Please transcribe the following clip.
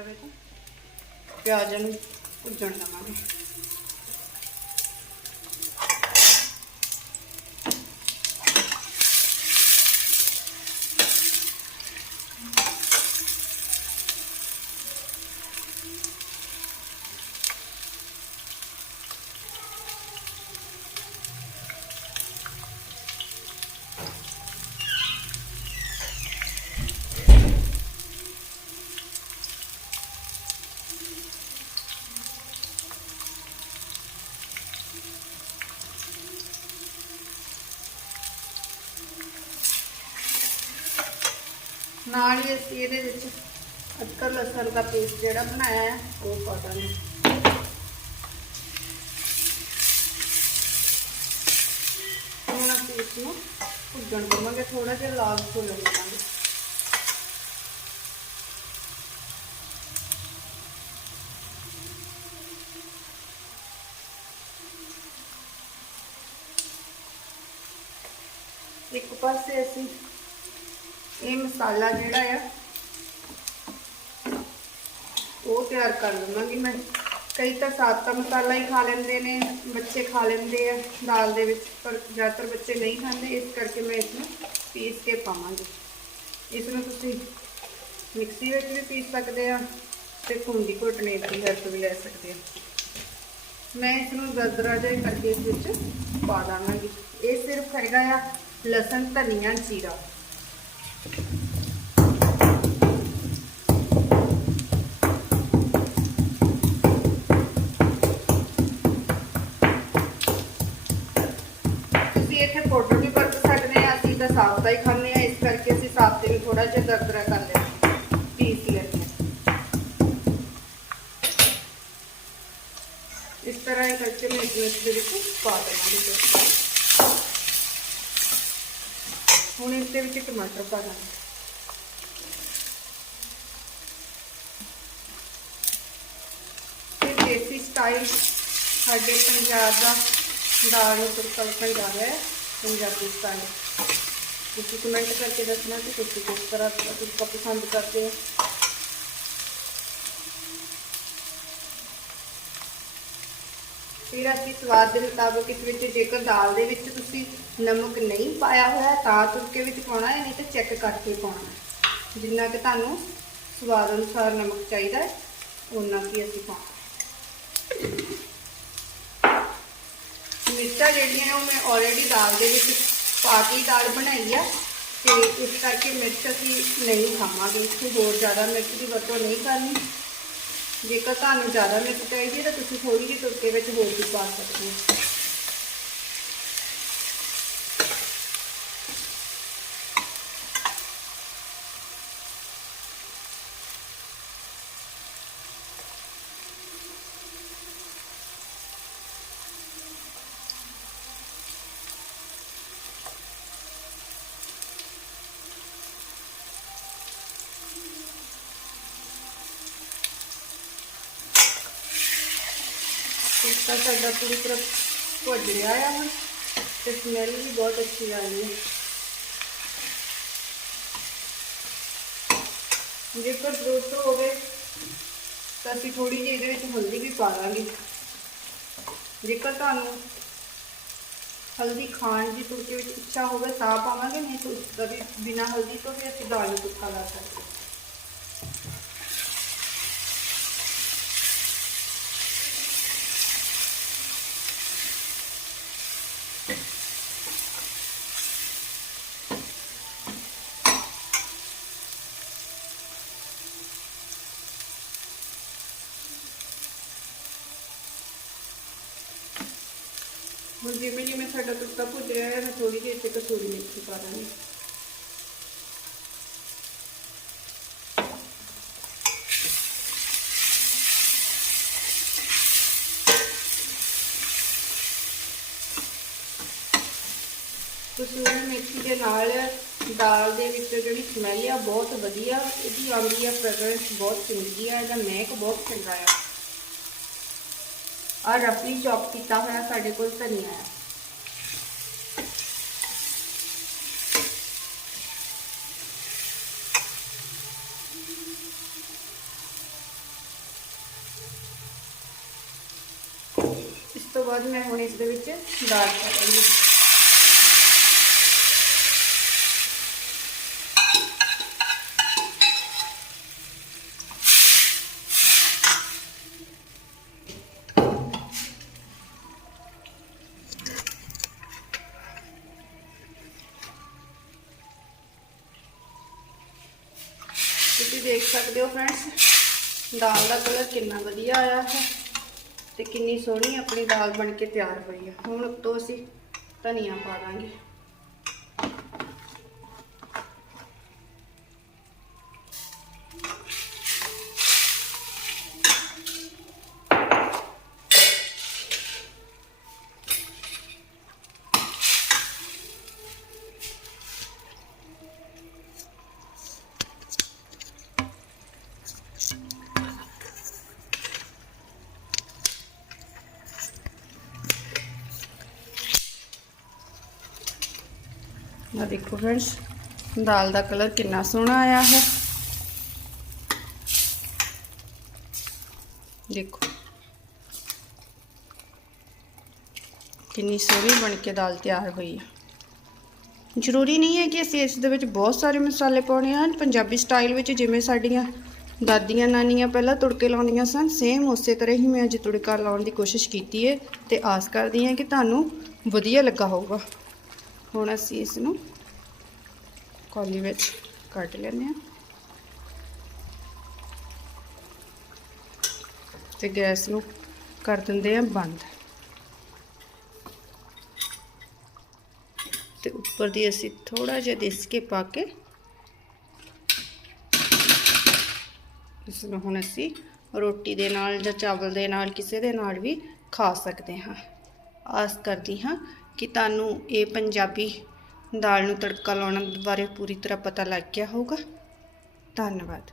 હવે તો પ્યાજ અને પૂજણ તમારે ਨਾਲ ਹੀ ਅਸੀਂ ਇਹਦੇ ਵਿੱਚ ਅਦਰਕ ਲਸਣ ਦਾ ਪੇਸਟ ਜਿਹੜਾ ਬਣਾਇਆ ਹੈ ਉਹ ਪਾ ਦਾਂਗੇ ਹੁਣ ਅਸੀਂ ਇਸ ਨੂੰ ਭੁੱਜਣ ਦੇਵਾਂਗੇ ਥੋੜਾ ਜਿਹਾ ਲਾਲ ਹੋ ਲਵਾਂਗੇ ਇੱਕ ਪਾਸੇ ਅਸੀਂ ਇਹ ਮਸਾਲਾ ਜਿਹੜਾ ਆ, ਉਹ ਤਿਆਰ ਕਰ ਲਵਾਂਗੀ ਮੈਂ। ਕਈ ਤਾਂ ਸਾਦਾ ਮਸਾਲਾ ਹੀ ਖਾ ਲੈਂਦੇ ਨੇ, ਬੱਚੇ ਖਾ ਲੈਂਦੇ ਆ ਦਾਲ ਦੇ ਵਿੱਚ, ਪਰ ਜ਼ਿਆਦਾਤਰ ਬੱਚੇ ਨਹੀਂ ਖਾਂਦੇ, ਇਸ ਕਰਕੇ ਮੈਂ ਇਸ ਨੂੰ ਪੀਸ ਕੇ ਪਾਵਾਂਗੀ। ਇਸ ਨੂੰ ਤੁਸੀਂ ਮਿਕਸੀ ਵਿੱਚ ਵੀ ਪੀਸ ਸਕਦੇ ਆ ਤੇ ਕੁੰਡੀ ਘੋਟਣੇ ਦੀ ਹੈਲਪ ਵੀ ਲੈ ਸਕਦੇ ਆ। ਮੈਂ ਇਸ ਨੂੰ ਦਰਦਰਾ ਜਿਹਾ ਕਰਕੇ ਇਸ ਵਿੱਚ ਪਾ ਦਾਂਗੀ। ਇਹ ਸਿਰਫ ਹੈਗਾ ਆ ਲਸਣ, ਧਨੀਆ, ਜੀਰਾ। ਤੁਸੀਂ ਇੱਥੇ ਪਾਊਡਰ ਵੀ ਵਰਤ ਸਕਦੇ ਆ ਅਸੀਂ ਤਾਂ ਸਾਫ ਦਾ ਹੀ ਖਾਂਦੇ ਆ ਇਸ ਕਰਕੇ ਅਸੀਂ ਸਾਫ ਤੇ ਵੀ ਥੋੜਾ ਜਿਹਾ ਦਰਦਰਾ ਕਰ ਲੈਂਦੇ ਹਾਂ ਪੀਸ ਲੈਂਦੇ ਹਾਂ ਇਸ ਤਰ੍ਹਾਂ ਹੀ ਕਰਕੇ ਮੈਂ ਇਸ ਵਿੱਚ ਦੇ ਵਿੱਚ ਪਾ ਦੇਵਾਂਗੀ ਹੁਣ ਇਸ ਦੇ ਵਿੱਚ ਟਮਾਟਰ ਪਾ ਦਾਂਗੇ। ਇਹ ਦੇਸੀ ਸਟਾਈਲ ਸਾਡੇ ਪੰਜਾਬ ਦਾ ਦਾਲ ਨੂੰ ਤੜਕਾ ਲੱਗਣ ਜਾ ਰਿਹਾ ਹੈ, ਪੰਜਾਬੀ ਸਟਾਈਲ। ਤੁਸੀਂ ਕਮੈਂਟ ਕਰਕੇ ਦੱਸਣਾ ਕਿ ਤੁਸੀਂ ਕਿਸ ਤਰ੍ਹਾਂ ਦਾ ਪਸੰਦ ਕਰਦੇ ਹੋ। ਫਿਰ ਅਸੀਂ ਸਵਾਦ ਦੇ ਮੁਤਾਬਕ ਇਸ ਵਿੱਚ ਜੇਕਰ ਦਾਲ ਦੇ ਵਿੱਚ ਤੁਸੀਂ ਨਮਕ ਨਹੀਂ ਪਾਇਆ ਹੋਇਆ ਤਾਂ ਤੁਰਕੇ ਵਿੱਚ ਪਾਉਣਾ ਹੈ, ਨਹੀਂ ਤਾਂ ਚੈੱਕ ਕਰਕੇ ਪਾਉਣਾ ਜਿੰਨਾ ਕਿ ਤੁਹਾਨੂੰ ਸਵਾਦ ਅਨੁਸਾਰ ਨਮਕ ਚਾਹੀਦਾ ਹੈ ਉਨਾ ਕੀ ਅਸੀਂ ਪਾਉਣਾ ਮਿਰਚਾਂ ਜਿਹੜੀਆਂ ਨੇ, ਉਹ ਮੈਂ ਆਲਰੇਡੀ ਦਾਲ ਦੇ ਵਿੱਚ ਪਾ ਕੇ ਦਾਲ ਬਣਾਈ ਆ, ਤੇ ਇਸ ਕਰਕੇ ਮਿਰਚ ਅਸੀਂ ਨਹੀਂ ਖਾਵਾਂਗੇ। ਇੱਥੇ ਹੋਰ ਜ਼ਿਆਦਾ ਮਿਰਚ ਦੀ ਵਰਤੋਂ ਨਹੀਂ ਕਰਨੀ। ਜੇਕਰ ਤੁਹਾਨੂੰ ਜ਼ਿਆਦਾ ਮਿਰਚ ਚਾਹੀਦੀ ਹੈ ਤਾਂ ਤੁਸੀਂ ਥੋੜੀ ਜਿਹੀ ਤੁਰਕੇ ਵਿੱਚ ਹੋਰ ਵੀ ਪਾ ਸਕਦੇ ਹੋ। ਇਸ ਤਾਂ ਸਾਡਾ ਪੂਰੀ ਤਰ੍ਹਾਂ ਭੁੱਜ ਰਿਹਾ ਆ ਹੁਣ ਤੇ ਸਮੈਲ ਵੀ ਬਹੁਤ ਅੱਛੀ ਆ ਰਹੀ ਹੈ ਜੇਕਰ ਜ਼ਰੂਰਤ ਹੋਵੇ ਤਾਂ ਅਸੀਂ ਥੋੜੀ ਜਿਹੀ ਇਹਦੇ ਵਿੱਚ ਹਲਦੀ ਵੀ ਪਾ ਦਾਂਗੇ ਜੇਕਰ ਤੁਹਾਨੂੰ ਹਲਦੀ ਖਾਣ ਦੀ ਤੁਰਕੇ ਵਿੱਚ ਇੱਛਾ ਹੋਵੇ ਤਾਂ ਪਾਵਾਂਗੇ ਨਹੀਂ ਤਾਂ ਉਸ ਦਾ ਵੀ ਬਿਨਾਂ ਹਲਦੀ ਤੋਂ ਵੀ ਅਸੀਂ ਦਾਲ ਨੂੰ ਤੁਰਕਾ ਲਾ ਸਕਦੇ ਹਾਂ ਹੁਣ ਜਿਵੇਂ ਜਿਵੇਂ ਸਾਡਾ ਤੁਰਕਾ ਭੁੱਜ ਰਿਹਾ ਹੈ ਮੈਂ ਥੋੜੀ ਜਿਹੀ ਇੱਥੇ ਕਸੂਰੀ ਮੇਥੀ ਪਾ ਦਾਂਗੀ ਕਸੂਰੀ ਮੇਥੀ ਦੇ ਨਾਲ ਦਾਲ ਦੇ ਵਿੱਚ ਜਿਹੜੀ ਸਮੈਲ ਆ ਬਹੁਤ ਵਧੀਆ ਇਹਦੀ ਆਉਂਦੀ ਆ ਫ੍ਰੈਗਰੈਂਸ ਬਹੁਤ ਚੰਗੀ ਆ ਇਹਦਾ ਮਹਿਕ ਬਹੁਤ ਚੰਗਾ ਆ ਔਰ ਰਫਲੀ ਚੌਪ ਕੀਤਾ ਹੋਇਆ ਸਾਡੇ ਕੋਲ ਧਨੀਆ ਹੈ ਇਸ ਤੋਂ ਬਾਅਦ ਮੈਂ ਹੁਣ ਇਸ ਦੇ ਵਿੱਚ ਦਾਲ ਪਾ ਦਵਾਂਗੀ ਤੁਸੀਂ ਦੇਖ ਸਕਦੇ ਹੋ ਫਰੈਂਡਸ ਦਾਲ ਦਾ ਕਲਰ ਕਿੰਨਾ ਵਧੀਆ ਆਇਆ ਹੈ ਤੇ ਕਿੰਨੀ ਸੋਹਣੀ ਆਪਣੀ ਦਾਲ ਬਣ ਕੇ ਤਿਆਰ ਹੋਈ ਹੈ। ਹੁਣ ਉੱਤੋਂ ਅਸੀਂ ਧਨੀਆ ਪਾ ਦਾਂਗੇ। ਆ ਦੇਖੋ ਫਰੈਂਡਸ ਦਾਲ ਦਾ ਕਲਰ ਕਿੰਨਾ ਸੋਹਣਾ ਆਇਆ ਹੈ। ਦੇਖੋ। ਕਿੰਨੀ ਸੋਹਣੀ ਬਣ ਕੇ ਦਾਲ ਤਿਆਰ ਹੋਈ ਹੈ। ਜ਼ਰੂਰੀ ਨਹੀਂ ਹੈ ਕਿ ਅਸੀਂ ਇਸ ਦੇ ਵਿੱਚ ਬਹੁਤ ਸਾਰੇ ਮਸਾਲੇ ਪਾਉਣੇ ਹਨ। ਪੰਜਾਬੀ ਸਟਾਈਲ ਵਿੱਚ ਜਿਵੇਂ ਸਾਡੀਆਂ ਦਾਦੀਆਂ ਨਾਨੀਆਂ ਪਹਿਲਾਂ ਤੁੜਕੇ ਲਾਉਂਦੀਆਂ ਸਨ ਸੇਮ ਉਸੇ ਤਰ੍ਹਾਂ ਹੀ ਮੈਂ ਅੱਜ ਤੁੜਕਾ ਲਾਉਣ ਦੀ ਕੋਸ਼ਿਸ਼ ਕੀਤੀ ਹੈ ਤੇ ਆਸ ਕਰਦੀ ਹਾਂ ਕਿ ਤੁਹਾਨੂੰ ਵਧੀਆ ਲੱਗਾ ਹੋਊਗਾ। ਹੁਣ ਅਸੀਂ ਇਸ ਨੂੰ ਕੌਲੀ ਵਿੱਚ ਕੱਢ ਲੈਂਦੇ ਹਾਂ। ਤੇ ਗੈਸ ਨੂੰ ਕਰ ਦਿੰਦੇ ਹਾਂ ਬੰਦ। ਤੇ ਉੱਪਰ ਦੀ ਅਸੀਂ ਥੋੜਾ ਜਿਹਾ ਦੇਸੀ ਘੀ ਪਾ ਕੇ ਇਸ ਨੂੰ ਹੁਣ ਅਸੀਂ ਰੋਟੀ ਦੇ ਨਾਲ ਜਾਂ ਚਾਵਲ ਦੇ ਨਾਲ ਕਿਸੇ ਦੇ ਨਾਲ ਵੀ ਖਾ ਸਕਦੇ ਹਾਂ। ਆਸ ਕਰਦੀ ਹਾਂ ਕਿ ਤੁਹਾਨੂੰ ਇਹ ਪੰਜਾਬੀ ਦਾਲ ਨੂੰ ਤੜਕਾ ਲਾਉਣ ਬਾਰੇ ਪੂਰੀ ਤਰ੍ਹਾਂ ਪਤਾ ਲੱਗ ਗਿਆ ਹੋਊਗਾ। ਧੰਨਵਾਦ।